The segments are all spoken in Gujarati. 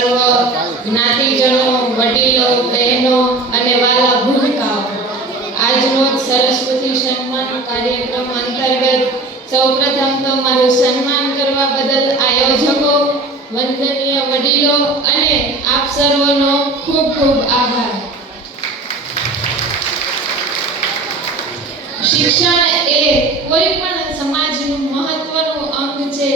સર્વ જ્ઞાતિજનો, વડીલો, બહેનો અને વાલા ભૂમિકાઓ, આજનો સરસ્વતી સન્માન કાર્યક્રમ અંતર્ગત સૌપ્રથમ તો મારું સન્માન કરવા બદલ આયોજકો, વંદનીય વડીલો અને આપ સર્વનો ખૂબ ખૂબ આભાર. શિક્ષણ એ કોઈ પણ સમાજનું મહત્વનું અંગ છે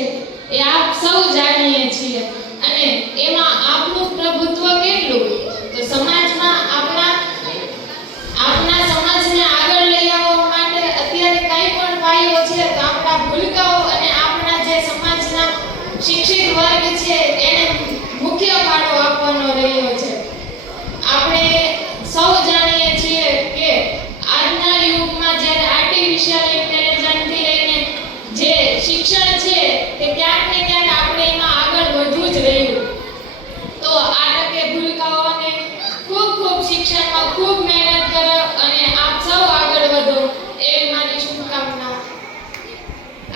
એ આપ સૌ જાણીએ છીએ અને એમાં આપનું પ્રભુત્વ કેટલું, તો સમાજમાં આપણા સમાજને આગળ લઈ આવવા માટે અત્યારે કંઈ પણ પાયો છે તો આપણા ભૂલકાઓ અને આપણા જે સમાજના શિક્ષિત વર્ગ છે એને મુખ્ય ફાળો આપવાનો રહ્યો છે. આપણે સૌ જાણીએ છીએ કે આજના યુગમાં જ્યારે આર્ટિફિશિયલ ઇન્ટેલિજન્સથી લઈને જે શિક્ષણ છે તે ક્યાંક ને ક્યાંક આપણે એમાં આગળ વધવું જ રહ્યું. તો આ તકે ભૂલકાઓને ખૂબ ખૂબ શિક્ષણમાં ખૂબ મહેનત કરો અને આપ સૌ આગળ વધો એવી મારી શુભકામના.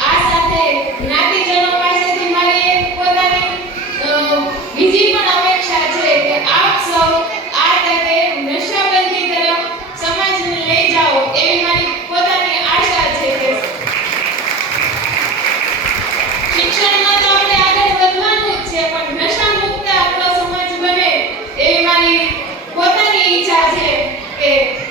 આ સાથે જ્ઞાતિજનો પાસેથી મારી એક પોતાની બીજી પણ અપેક્ષા છે કે આપ સૌ આ તકે નશાબંધી તરફ સમાજને લઈ જાઓ એવી મારી પોતાની આશા છે કે શિક્ષણમાં તો આપણે આગળ વધવાનું જ છે પણ નશા મુક્ત આપણો સમાજ બને એવી મારી પોતાની ઈચ્છા છે કે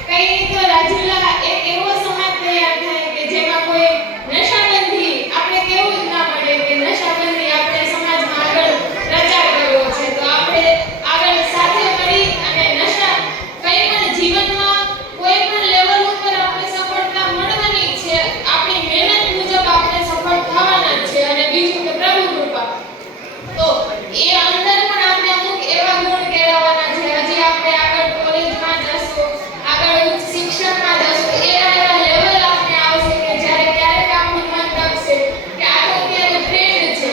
કઈ તો રાજુલા એક એવો સમાજ તૈયાર થાય કે જેમાં કોઈ નશાબંધી આપણે કેવું જ ના મળે કે નશાબંધી આપણે સમાજમાં આગળ પ્રચાર કરવો છે. તો આપણે આગળ સાથે મળી અને નશા કઈ પણ જીવનમાં કોઈ પણ લેવલ ઉપર આપણે સફળતા મળવાની છે, આપણી મહેનત મુજબ આપણે સફળ થવાના જ છે. અને બીજું કે પ્રભુ કૃપા, તો એ અંદર પણ આપણે અમુક એવા ગુણ કેળવવાના છે. હજી આપણે આગળ કોલેજમાં જશું, આગળ ઉચ્ચ શિક્ષણમાં જશું, એવા લેવલ આપણે આવશે કે જ્યારે ક્યારેક આપણું મન લાગશે કે આ તો અત્યારે ટ્રેન્ડ છે,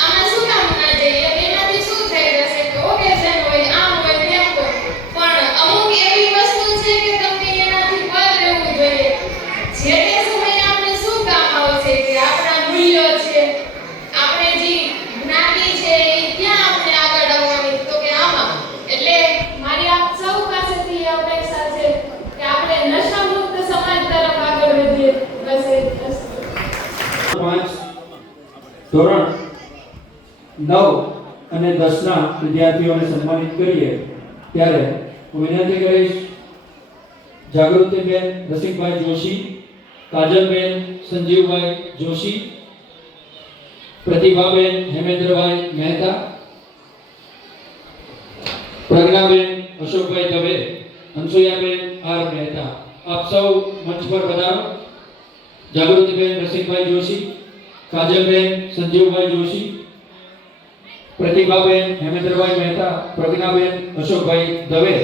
આમાં શું કામ ના જઈએ, એનાથી શું થઈ જશે, કે ઓકેઝન હોય, આમ હોય, તેમ હોય. પણ અમુક એવી વસ્તુ છે કે તમને એનાથી પર રહેવું જોઈએ. જે તે સમયે આપણે શું કામ આવશે, કે આપણા મૂલ્યો છે, આપણે જે જ્ઞાતિ છે એ ક્યાં આપણે આગળ આવવાની, તો કે આમાં. એટલે મારી આપ સૌ પાસેથી અપેક્ષા છે કે આપણે નશા મુક્ત સમાજ તરફ આગળ વધીએ. બસ એ જ. ધોરણ 9 અને 10 ના વિદ્યાર્થીઓને સન્માનિત કરીએ ત્યારે હું વિનંતી કરીશ જાગૃતિબેન રસિકભાઈ જોશી, કાજલબેન સંજીવભાઈ જોશી, પ્રતિભાબેન હેમેન્દ્રભાઈ મહેતા, પ્રજ્ઞાબેન અશોકભાઈ દવે, હંસુયાબેન આર મહેતા. આપ સૌ મંચ પર પધારો. જાગૃતિબેન રસિકભાઈ જોશી, કાજલબેન સંજીવભાઈ જોશી, પ્રતિભાબેન હેમેન્દ્રભાઈ મહેતા, પ્રજ્ઞાબેન અશોકભાઈ દવે.